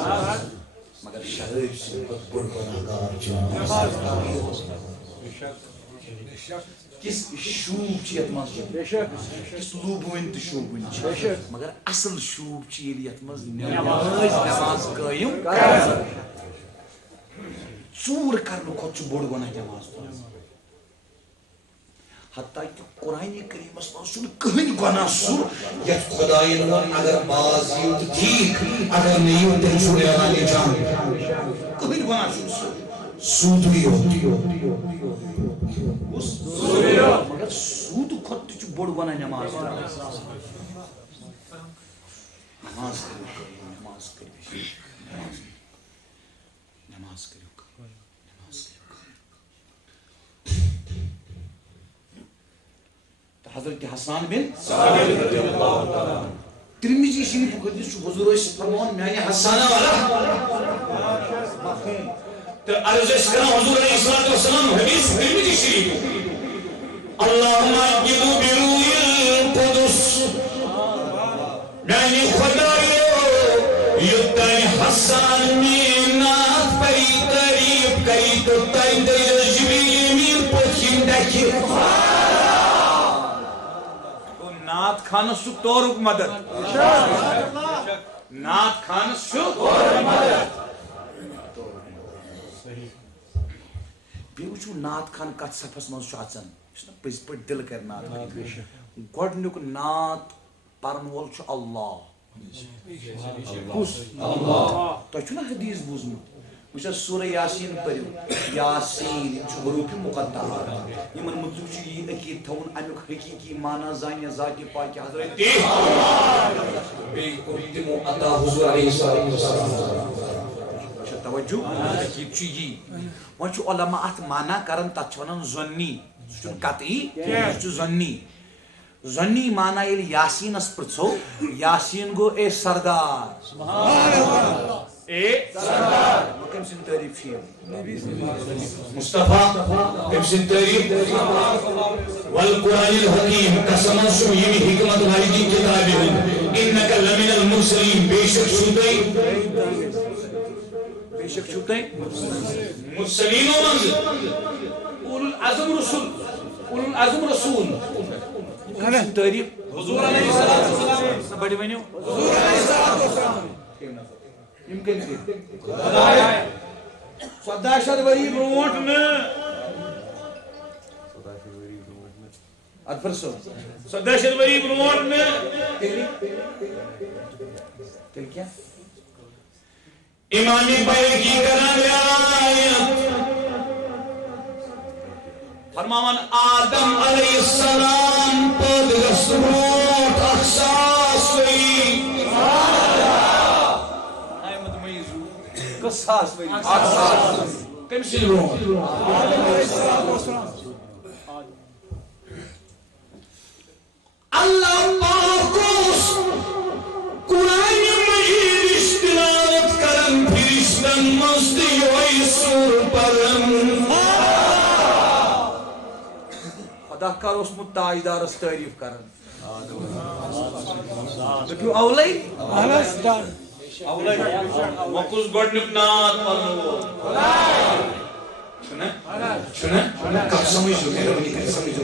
مگر شرٲبۍ سۭتۍ کھۄتہٕ بوٚڑ گۄناہ گار چھُ کِس شوٗب چھِ یتھ منٛز کِس لوٗبوٕنۍ تہٕ شوٗبوٕنۍ چھِ مگر اصل شوٗب چھِ ییٚلہِ یتھ منٛز نٮ۪ماز قٲیِم ژوٗر کرنہٕ کھۄتہٕ چھُ بوٚڑ گۄناہ نٮ۪ماز پرُن حتیٰ کہ قرآن کریمس منٛز کٕہٕنۍ گۄناہ سُہ یتھ خۄدایَن ووٚن اگر باز یِیِو تہٕ ٹھیٖک اگر نہٕ یِیِو تیٚلہِ چھُ اعلانِ جان کٕہٕنۍ گۄناہ چھُنہٕ سُہ سوٗدٕے یوت مگر سوٗدٕ کھۄتہٕ تہِ چھُ بوٚڑ گۄناہ نٮ۪ماز نٮ۪ماز کٔرِو نٮ۪ماز کٔرِو نٮ۪ماز کٔرِو حضرت حسان بن ترمذی شریف حدیث چھُ حضور ٲسۍ فرماوان میانہِ حسانہ تو عرض کرنا حضور علیہ الصلوۃ والسلام حدیث ترمذی شریف اللهم اجب بروح القدس میانہ خدایو یوتانۍ حسان میٖنات پری قریب کری توتانۍ دٔرِو جبریل میٖن پٔتھِم ڈکہِ نعت خانس چھُ تورُک مدد نعت خانس چھُ بیٚیہِ وٕچھو نعت خان کتھ صفس منٛز چھُ اژان یُس نہٕ پٔزۍ پٲٹھۍ دِل کرِ نعت گۄڈٕنیُک نعت پرن وول چھُ اللہ تۄہہِ چھُو نا حدیث بوٗزمُت وٕچھ حظ سورہ یاسیٖن پٔرِو یاسیٖن یِم چھِ حروٗفِ مُقطعات یِمن مُتعلِق چھُ یی عقیٖدٕ تھاوُن امیُک حقیٖقی معنی زانہِ ذاتِ پاکہِ حضرت بیٚیہِ کوٚر تِمو عطا حضور علیہ السلام توجہ عقیٖدٕ چھُ یی وۄنۍ چھُ علما اتھ معنی کران تتھ چھِ ونان ظنی سُہ چھُنہٕ قطعی سُہ چھُ ظنی ظنی معنی ییٚلہِ یاسیٖنس پرژھو یاسیٖن گوٚو اے سردار اے سردار کٔمۍ سٕنٛدۍ تعریٖف چھِ یِم مصطفیٰ تٔمۍ سٕنٛدۍ تعریٖف والقرآن الحکیم قسمن چھُ ییٚمہِ حکمت واجنہِ کِتابہِ ہُنٛد اِنَّکَ لَمِنَ الْمُرْسَلِیٖن بے شک چھُو تۄہہِ مُرسَلیٖنو منٛزٕ اولو العزم رسول تعریٖف حضور علیہ السلام بڑِ ؤنِو یِم کٔمۍ سٕنٛدۍ 1400 ؤری برونٛٹھ نہٕ ادٕ پرژھو 1400 ؤری برونٛٹھ نہٕ تیٚلہِ کیٛاہ امام بیہقی کران رعایت فرماوان آدم علیہ السلام پٲدٕ گژھنہٕ برونٛٹھ 1,000 ؤری کٔژ ساس ؤری کٔمۍ سٕنٛدِ برونٛٹھ اللہ پاک اوس قرآنِ مجیدٕچ تلاوت کران فرشتن منٛز تہِ یِہوٚے سُر پران خدا کر اوسمُت تاجدارس تعریٖف کران دٔپِو اولے وۄنۍ کُس گۄڈنیُک نعت پرن وول چھُنہ کتھ سمجھو مہربٲنی کٔرِتھ سمجھو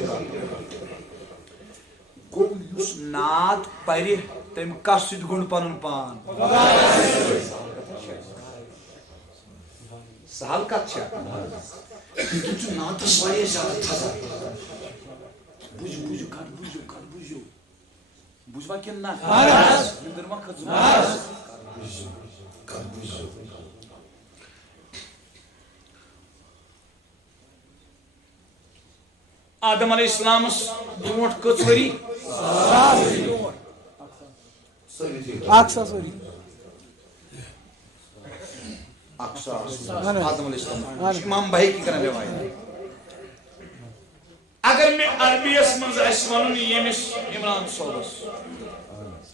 گوٚو یُس نعت پرِ تٔمۍ کتھ سۭتۍ گوٚنٛڈ پنُن پان سہل کتھ چھےٚ لیکن چھُ نعتس واریاہ زیادٕ تھزا بوٗزِو بوٗزوا کِنہٕ نہ نِندٕر ما کھٔژ آدم علیہ السلامس برونٛٹھ کٔژ ؤری 1,000 ؤری 1,000 آدم علیہ السلام امام بیہقی کران روایت اگر میں عربی یس منٛز آسہِ ونُن ییٚمِس عمران صٲبس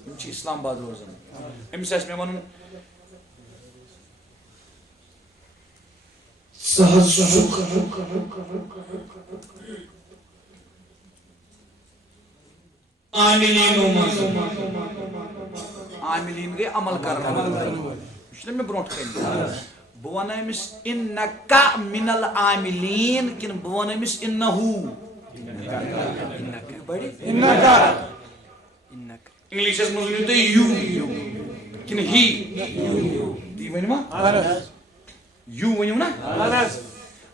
یِم چھِ اسلام آباد روزان أمِس آسہِ مےٚ ونُن عاملین گٔے عمل کرن یہِ چھُنہ مےٚ برونٛٹھ کَنہِ بہٕ وَنہٕ أمِس اِنَّکَ مِنَ العاملین کِنہٕ بہٕ وَنہٕ أمِس اِنَّہوٗ انگلشس منٛز ؤنِو تُہۍ یوٗ کِنہٕ ہی تی ؤنِوا یوٗ ؤنِو نا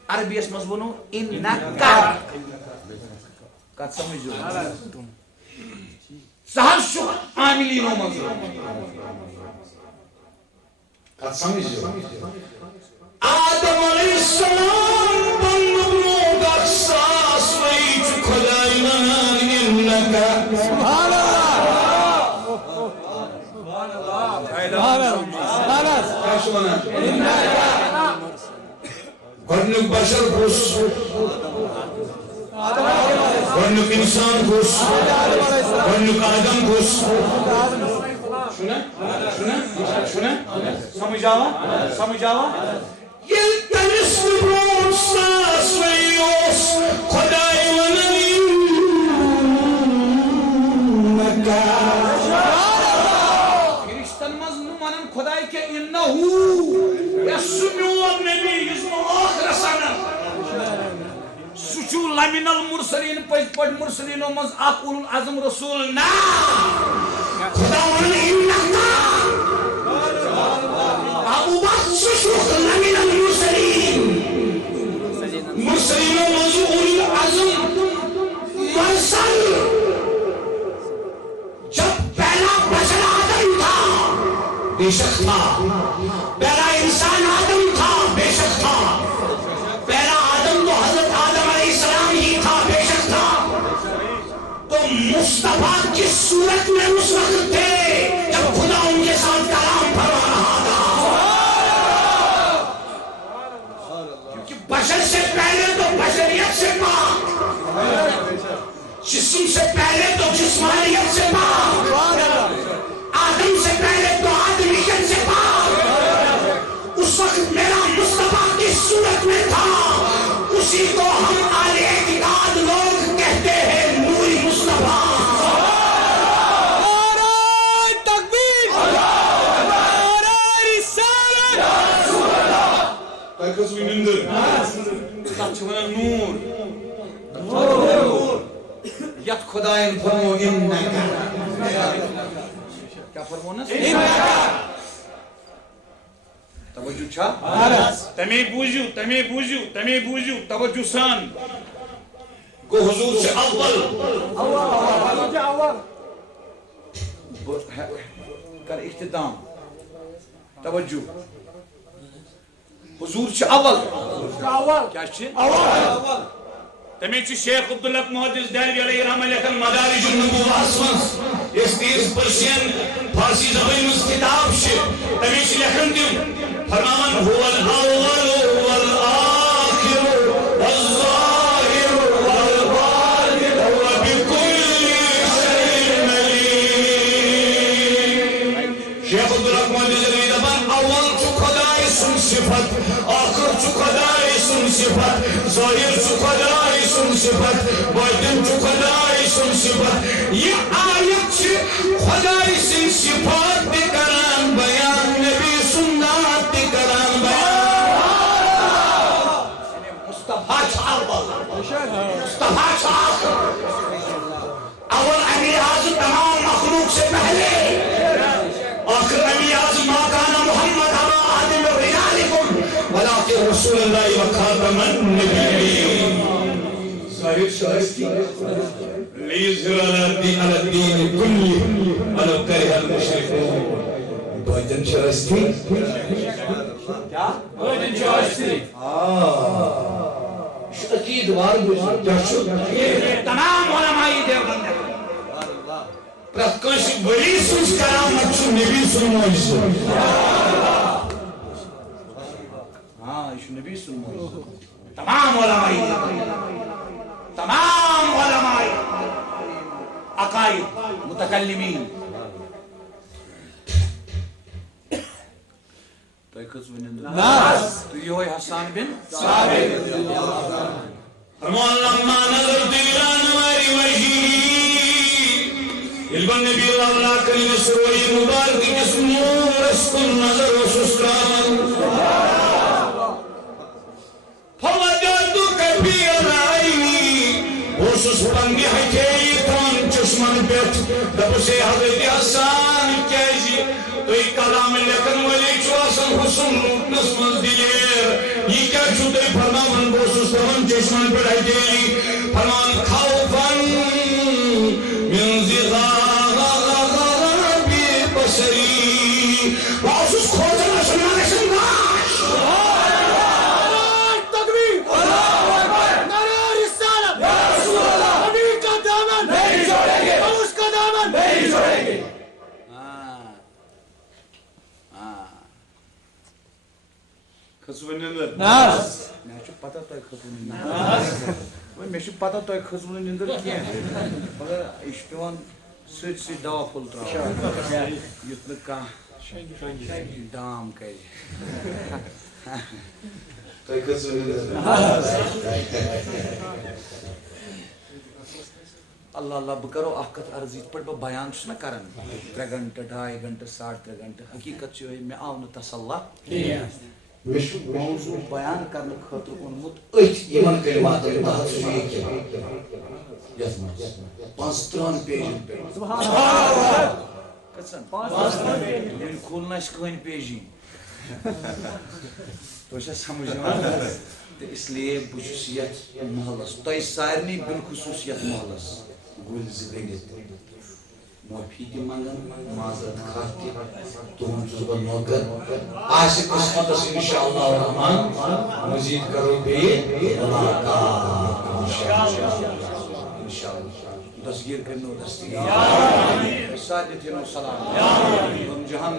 عربی یس منٛز ووٚنوٗ اِنَّکَ کت سمجھو سہل شو عاملینو منظور کت سمجھو آدم علیہ السلام بنبرود اقصاص ویچ خدای ونان انکا سبحان اللہ کیا شو ونان گۄڈنیُک بشر کُس گۄڈنیُک انسان کُس گۄڈنیُک آدم کُس سنا سمجھ آوا ییٚلہِ تٔمِس نہٕ برٛونٛٹھ ساس ؤری اوس خۄداے وَنان اِنَّکَ فرشتن مز نو ونان خداے کہ انہو یس میون نبی یس نو آخرس انان سچو لمن المرسلین پز پڑ مرسلینو مز اک اولو العظم رسول نا خدا وَنان اِنَّکَ ابو بکر سچو لمن المرسلین مرسلینو مز اولو العظم مرسل جب پہلا بشر آدم تھا بے شک تھا پہلا انسان آدم تھا بے شک تھا پہلا آدم تو حضرت آدم علیہ السلام ہی تھا بے شک تھا تو مصطفیٰ کس صورت میں اس وقت تھے جب خدا ان کے ساتھ کلام فرما رہا تھا کیونکہ بشر سے پہلے تو بشریت سے پاک جسم سے پہلے تو جسمانیت سے پاک آدم سے پہلے تو آدمیت سے پاک اس وقت میرا مصطفیٰ کس صورت میں تھا اسی کو ہم اہل اعتقاد لوگ کہتے ہیں نوری مصطفیٰ نعرہ تکبیر نعرہ رسالت تۄہہِ کٔژ وٕنۍ نِندٕر تتھ چھِ ونان نور یت خداین فرمو انکا کیا فرمونس توجہ چھا تمے بوزیو توجہ سان گو حضور سے اول کر اختتام توجہ حضور چھ اول کیا چھ تمے چھ شیخ عبداللہ محدث دہلوی علیہ رحمہ لیکن مدارج النبوۃ منٛز یس تیز پرشین فارسی زبان منٛز کتاب چھ تمے چھ لیکھان تم فرماوان هو الاول والآخر والظاہر والباطن هو بكل شيء علیم شیخ عبداللہ محدث دہلوی دپان اول چھ خدائے سن صفت آخر چھ خدائے سن صفت ظاہر چھ خدائے سن صفت باطن چھ خدائے سن صفت یہ آیت چھ خدائے سن صفات تہ کران بیان نبی سنت تہ کران بیان مصطفیٰ چھ اول مصطفیٰ چھ آخر اول امیر اعظم تمام مخلوق سے پہلے آخر امیر اعظم ما کان محمد ابا احد من رجالکم ولکن رسول اللہ وخاتم النبیین ظاہر شرستی لیظہر علی الدین کلی ولو کرہ المشرکون باطن شرستی کیا عقید وار تمام علماء دیوبند پرت کٲنٛسہِ ولی سٕنٛز کرامت چھُ نبی سُنٛد معجزہ ہاں یہ نبی سن تمام علماء عقائد متکلمین ناس تو یہ حسان بن فرمان لما نظرت إلى أنوار وجهه يلبن نبي الله كريم سروي مبارك جسم نور اسكن نظر وسستان فوجدتك في عيني وسوس بنگي حكي كون چشمن بيت دبسي حضرت حسان كيجي تو کلام لیکن ولی چواسن حسن نسمن دلیر یہ کیا چھوٹے فرمان بوسو سمن چشمان پر ہٹیلی فرمان خوفن من ذغابی بصری واسوس کھوجنا شنان شنگاش تکبیر نعرہ رسالت نبی کا دامن نہیں چھوڑیں گے اس کا دامن نہیں چھوڑیں گے خسون نندر میں چھو پتہ تو ایک خسون نندر میں چھو پتہ تو ایک خسون نندر کیا مگر اشتوان سوچ سی دوا پھول تراؤ یتن کا دام کری تو ایک خسون نندر اللہ اللہ بکرو اخت عرضی پر بیان چھس نہ کرن 3 گھنٹے 2.5 گھنٹے 3.5 گھنٹے حقیقت چھ میں آو نہ تسلا موضوع بیان کرنے خاطر اونمت یمن کلمات تحت یس 5 پیجن پہ سبحان کسن 5 پیجن کھولنا اس کہیں پیجی تو اسے سمجھ اس لیے بچیت محلس تو اس سارنی بالخصوصیت محلس گل زبیت معافی دی منگن معذرت خاطی تم جزبہ نوکر آسف قسمت انشاءاللہ الرحمن مزید کرو بھی ملاقات انشاءاللہ دستگیر کرنو دستگیر ساتھ دیتنو سلام جہان